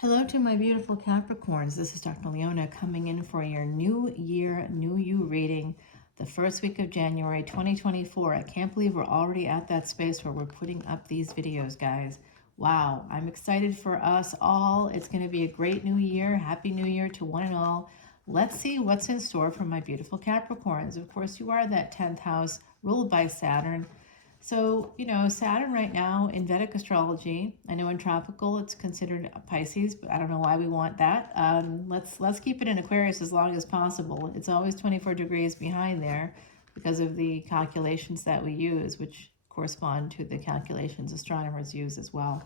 Hello to my beautiful Capricorns. This is Dr. Leona coming in for your New Year, New You reading the first week of January 2024. I can't believe we're already at that space where we're putting up these videos, guys. Wow, I'm excited for us all. It's going to be a great new year. Happy New Year to one and all. Let's see what's in store for my beautiful Capricorns. Of course, you are that 10th house ruled by Saturn. So, Saturn right now in Vedic astrology, I know in tropical it's considered a Pisces, but I don't know why we want that. Let's keep it in Aquarius as long as possible. It's always 24 degrees behind there because of the calculations that we use, which correspond to the calculations astronomers use as well.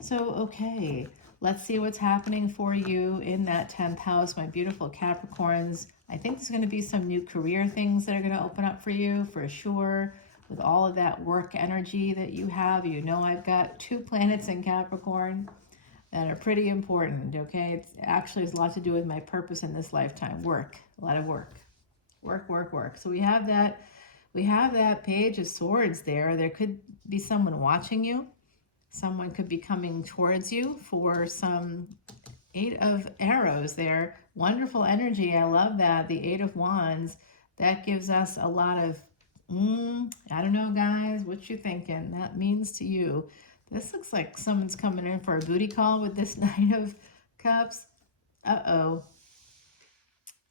So, okay, let's see what's happening for you in that 10th house, my beautiful Capricorns. I think there's going to be some new career things that are going to open up for you for sure. With all of that work energy that you have, I've got 2 planets in Capricorn that are pretty important, okay? It actually has a lot to do with my purpose in this lifetime. Work, a lot of work. Work. So we have that Page of Swords there. There could be someone watching you. Someone could be coming towards you for some 8 of Arrows there. Wonderful energy. I love that. The 8 of Wands. That gives us a lot of I don't know, guys, what you thinking that means to you. This looks like someone's coming in for a booty call with this Knight of Cups. Uh-oh.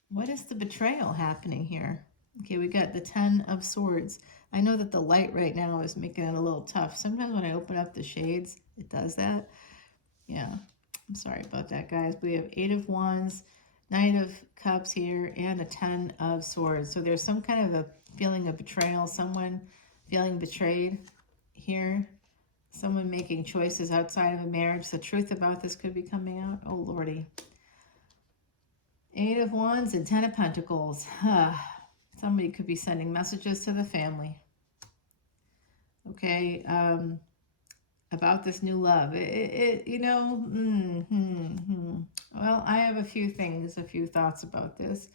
What is the betrayal happening here? Okay, we got the 10 of Swords. I know that the light right now is making it a little tough. Sometimes when I open up the shades, it does that. Yeah, I'm sorry about that, guys. We have 8 of Wands, Knight of Cups here, and a 10 of Swords. So there's some kind of a feeling of betrayal, someone feeling betrayed here, someone making choices outside of a marriage. The truth about this could be coming out. Oh, Lordy. 8 of Wands and 10 of Pentacles. Somebody could be sending messages to the family. Okay, about this new love. Well, I have a few thoughts about this.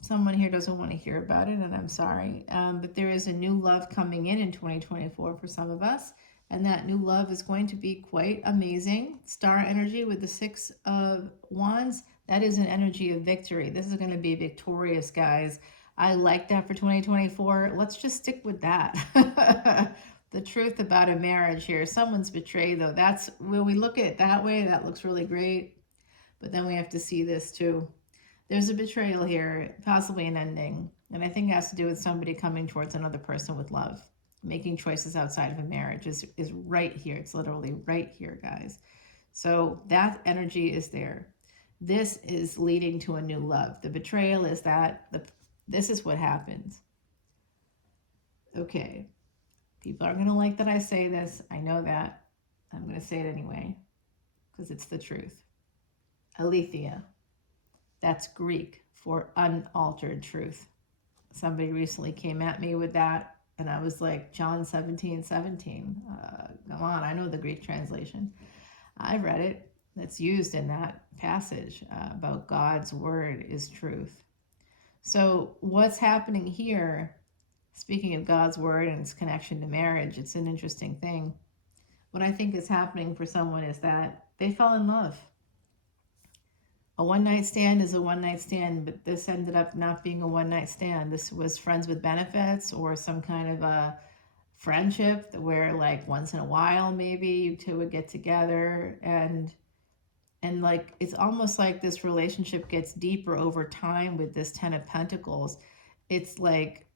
Someone here doesn't want to hear about it, and I'm sorry. But there is a new love coming in 2024 for some of us, and that new love is going to be quite amazing. Star energy with the 6 of Wands, that is an energy of victory. This is going to be victorious, guys. I like that for 2024. Let's just stick with that. The truth about a marriage here. Someone's betrayed, though. That's when we look at it that way, that looks really great. But then we have to see this, too. There's a betrayal here, possibly an ending. And I think it has to do with somebody coming towards another person with love. Making choices outside of a marriage is right here. It's literally right here, guys. So that energy is there. This is leading to a new love. The betrayal is that this is what happens. Okay. People aren't going to like that I say this. I know that. I'm going to say it anyway because it's the truth. Aletheia. That's Greek for unaltered truth. Somebody recently came at me with that, and I was like, John 17:17. Come on, I know the Greek translation. I read it. That's used in that passage about God's word is truth. So what's happening here, speaking of God's word and its connection to marriage, it's an interesting thing. What I think is happening for someone is that they fell in love. A one-night stand is a one-night stand, but this ended up not being a one-night stand. This was friends with benefits or some kind of a friendship where, like, once in a while maybe you two would get together and like it's almost like this relationship gets deeper over time with this 10 of Pentacles. It's like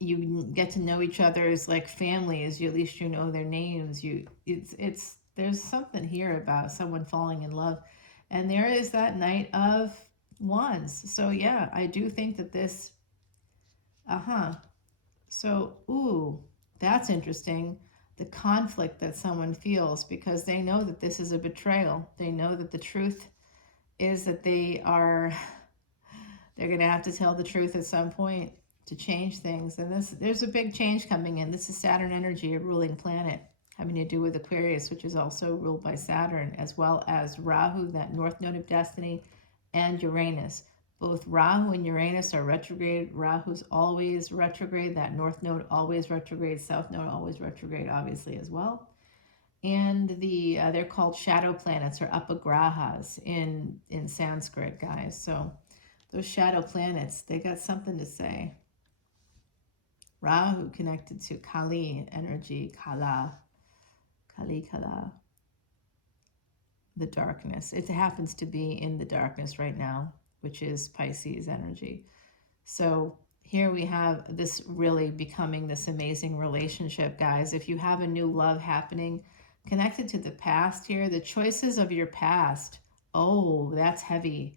you get to know each other as like family, as at least you know their names. There's something here about someone falling in love. And there is that Knight of Wands. So yeah, I do think that this, So, ooh, that's interesting. The conflict that someone feels because they know that this is a betrayal. They know that the truth is that they're going to have to tell the truth at some point to change things. And there's a big change coming in. This is Saturn energy, a ruling planet, having to do with Aquarius, which is also ruled by Saturn, as well as Rahu, that north node of destiny, and Uranus. Both Rahu and Uranus are retrograde. Rahu's always retrograde. That north node always retrograde. South node always retrograde, obviously, as well. And they're called shadow planets or upagrahas in Sanskrit, guys. So those shadow planets, they got something to say. Rahu connected to Kali energy, Kala, the darkness. It happens to be in the darkness right now, which is Pisces energy. So here we have this really becoming this amazing relationship, guys. If you have a new love happening, connected to the past here, the choices of your past. Oh, that's heavy.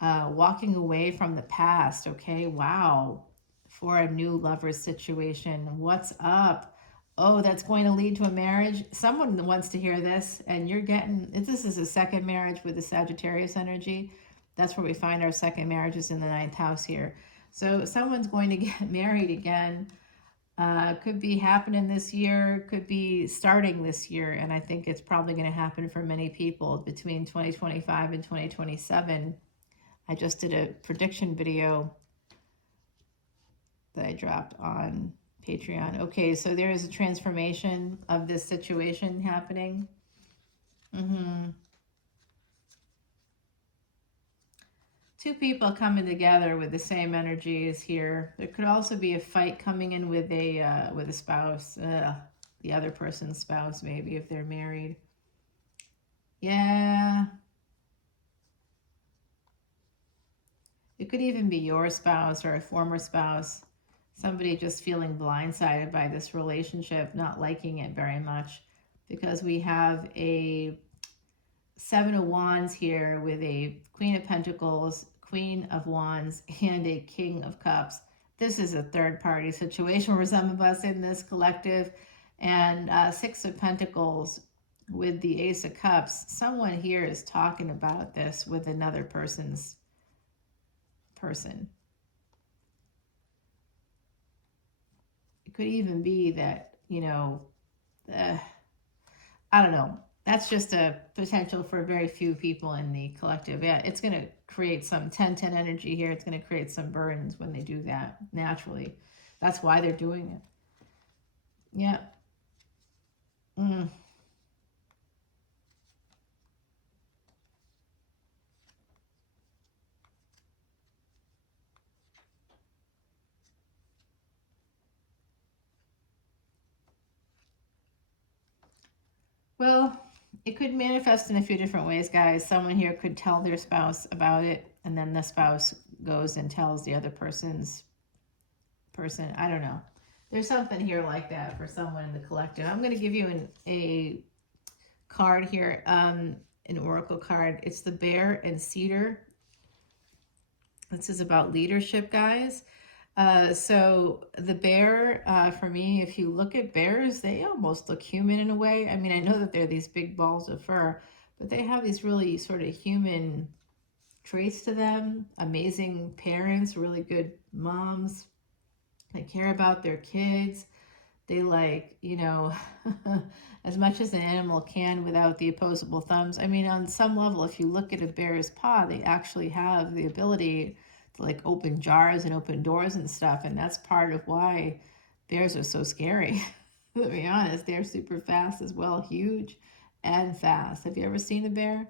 Walking away from the past. Okay, wow. For a new lover situation. What's up? Oh, that's going to lead to a marriage. Someone wants to hear this, and you're getting, if this is a second marriage with the Sagittarius energy, that's where we find our second marriages in the 9th house here. So someone's going to get married again. Could be happening this year, could be starting this year, and I think it's probably going to happen for many people between 2025 and 2027. I just did a prediction video that I dropped on Patreon. Okay, so there is a transformation of this situation happening. Two people coming together with the same energies here. There could also be a fight coming in with a spouse, the other person's spouse, maybe if they're married. Yeah. It could even be your spouse or a former spouse. Somebody just feeling blindsided by this relationship, not liking it very much, because we have a 7 of Wands here with a Queen of Pentacles, Queen of Wands, and a King of Cups. This is a third party situation for some of us in this collective. And 6 of Pentacles with the Ace of Cups. Someone here is talking about this with another person's person. It could even be that, I don't know. That's just a potential for very few people in the collective. Yeah, it's going to create some 10-10 energy here. It's going to create some burdens when they do that naturally. That's why they're doing it. Yeah. Well, it could manifest in a few different ways, guys. Someone here could tell their spouse about it, and then the spouse goes and tells the other person's person. I don't know. There's something here like that for someone in the collective. I'm going to give you a card here, an oracle card. It's the Bear and Cedar. This is about leadership, guys. So the bear, for me, if you look at bears, they almost look human in a way. I mean, I know that they're these big balls of fur, but they have these really sort of human traits to them. Amazing parents, really good moms. They care about their kids. They as much as an animal can without the opposable thumbs. I mean, on some level, if you look at a bear's paw, they actually have the ability to open jars and open doors and stuff. And that's part of why bears are so scary. To be honest, they're super fast as well, huge and fast. Have you ever seen a bear?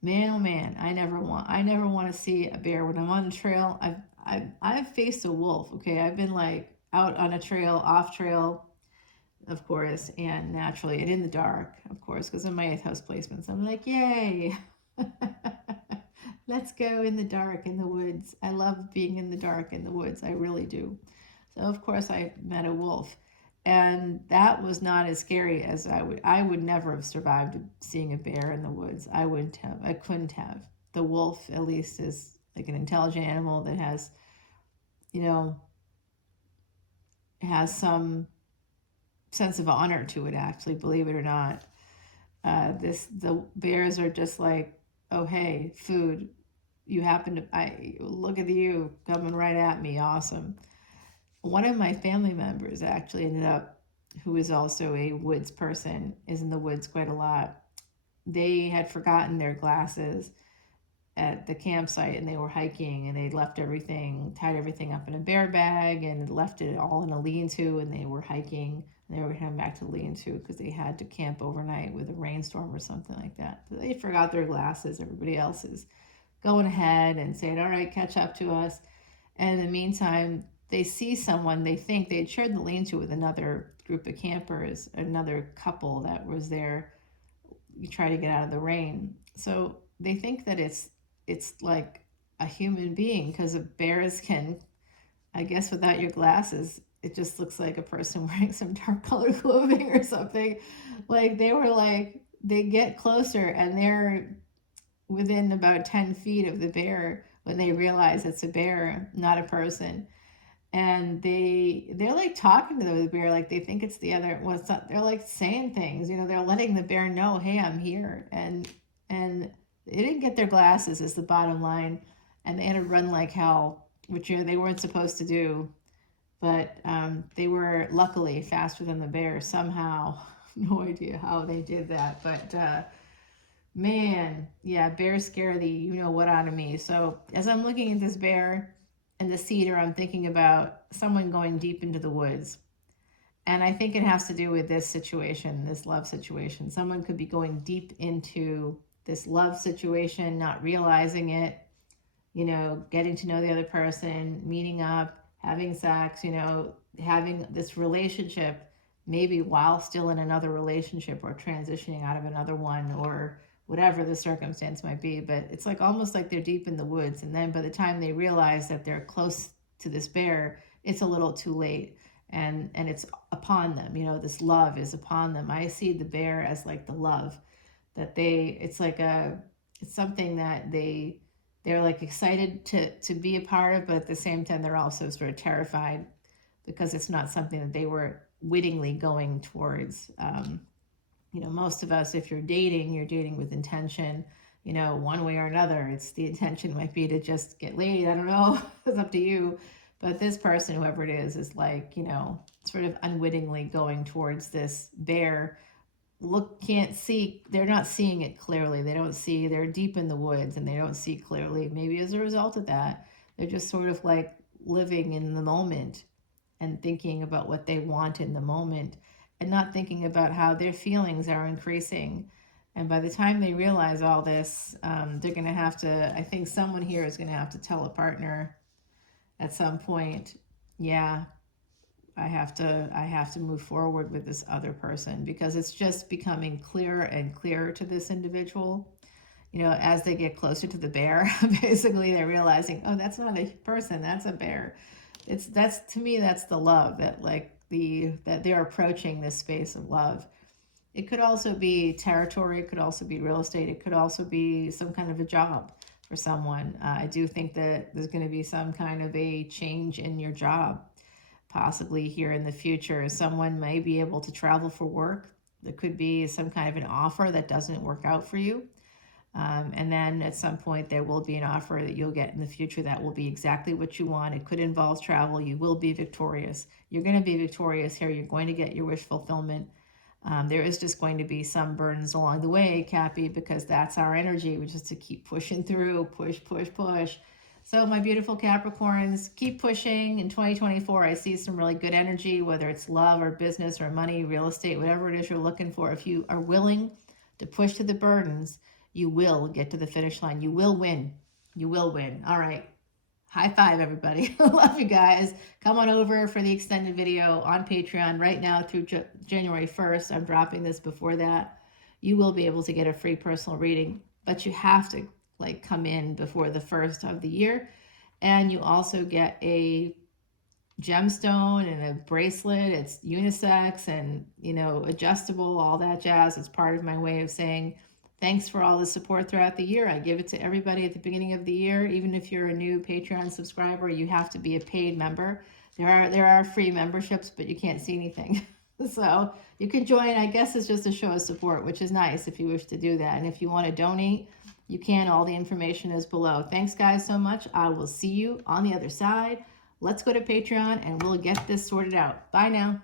Man, oh man, I never want to see a bear. When I'm on the trail, I've faced a wolf. Okay, I've been out on a trail, off trail, of course, and naturally, and in the dark, of course, because of my 8th house placements. I'm like, yay! Let's go in the dark in the woods. I love being in the dark in the woods. I really do. So of course I met a wolf, and that was not as scary as I would never have survived seeing a bear in the woods. I couldn't have. The wolf at least is like an intelligent animal that has some sense of honor to it, actually, believe it or not. The bears are just like, oh hey, food, I look at you coming right at me, awesome. One of my family members actually ended up, who is also a woods person, is in the woods quite a lot. They had forgotten their glasses at the campsite, and they were hiking, and they'd left everything, tied everything up in a bear bag, and left it all in a lean-to, and they were hiking And they were coming back to lean-to because they had to camp overnight with a rainstorm or something like that. But they forgot their glasses. Everybody else is going ahead and saying, all right, catch up to us. And in the meantime, they see someone, they think they had shared the lean-to with another group of campers, another couple that was there. You try to get out of the rain. So they think that it's like a human being, because bears can, I guess without your glasses, it just looks like a person wearing some dark colored clothing or something. Like they get closer and they're within about 10 feet of the bear when they realize it's a bear, not a person. And they're like talking to the bear, like they think it's the other. Well, it's not, they're like saying things, they're letting the bear know, hey, I'm here. And they didn't get their glasses is the bottom line. And they had to run like hell, which they weren't supposed to do. But they were luckily faster than the bear somehow. No idea how they did that. But man, yeah, bears scare the you-know-what out of me. So as I'm looking at this bear and the cedar, I'm thinking about someone going deep into the woods. And I think it has to do with this situation, this love situation. Someone could be going deep into this love situation, not realizing it, getting to know the other person, meeting up, having sex, having this relationship, maybe while still in another relationship or transitioning out of another one or whatever the circumstance might be. But it's like almost like they're deep in the woods. And then by the time they realize that they're close to this bear, it's a little too late. And it's upon them, this love is upon them. I see the bear as like the love that it's something that they're like excited to be a part of, but at the same time, they're also sort of terrified because it's not something that they were wittingly going towards. Most of us, if you're dating with intention, one way or another. It's the intention might be to just get laid. I don't know. It's up to you. But this person, whoever it is like, sort of unwittingly going towards this bear. They're not seeing it clearly. They're deep in the woods and they don't see clearly. Maybe as a result of that, they're just sort of like living in the moment and thinking about what they want in the moment and not thinking about how their feelings are increasing. And by the time they realize all this, they're going to have to, I think someone here is going to have to tell a partner at some point, yeah, I have to move forward with this other person, because it's just becoming clearer and clearer to this individual. As they get closer to the bear, basically they're realizing, oh, that's not a person, that's a bear. To me, that's the love that that they're approaching this space of love. It could also be territory, it could also be real estate, it could also be some kind of a job for someone. I do think that there's going to be some kind of a change in your job. Possibly here in the future, someone may be able to travel for work. There could be some kind of an offer that doesn't work out for you. And then at some point there will be an offer that you'll get in the future that will be exactly what you want. It could involve travel. You will be victorious. You're going to be victorious here. You're going to get your wish fulfillment. There is just going to be some burdens along the way, Cappy, because that's our energy, which is to keep pushing through, push. So my beautiful Capricorns, keep pushing. In 2024, I see some really good energy, whether it's love or business or money, real estate, whatever it is you're looking for. If you are willing to push to the burdens, you will get to the finish line. You will win. You will win. All right. High five, everybody. Love you guys. Come on over for the extended video on Patreon right now through January 1st. I'm dropping this before that. You will be able to get a free personal reading, but you have to come in before the 1st of the year. And you also get a gemstone and a bracelet. It's unisex and, adjustable, all that jazz. It's part of my way of saying thanks for all the support throughout the year. I give it to everybody at the beginning of the year. Even if you're a new Patreon subscriber, you have to be a paid member. There are free memberships, but you can't see anything. So you can join. I guess it's just a show of support, which is nice if you wish to do that. And if you want to donate, you can. All the information is below. Thanks, guys, so much. I will see you on the other side. Let's go to Patreon and we'll get this sorted out. Bye now.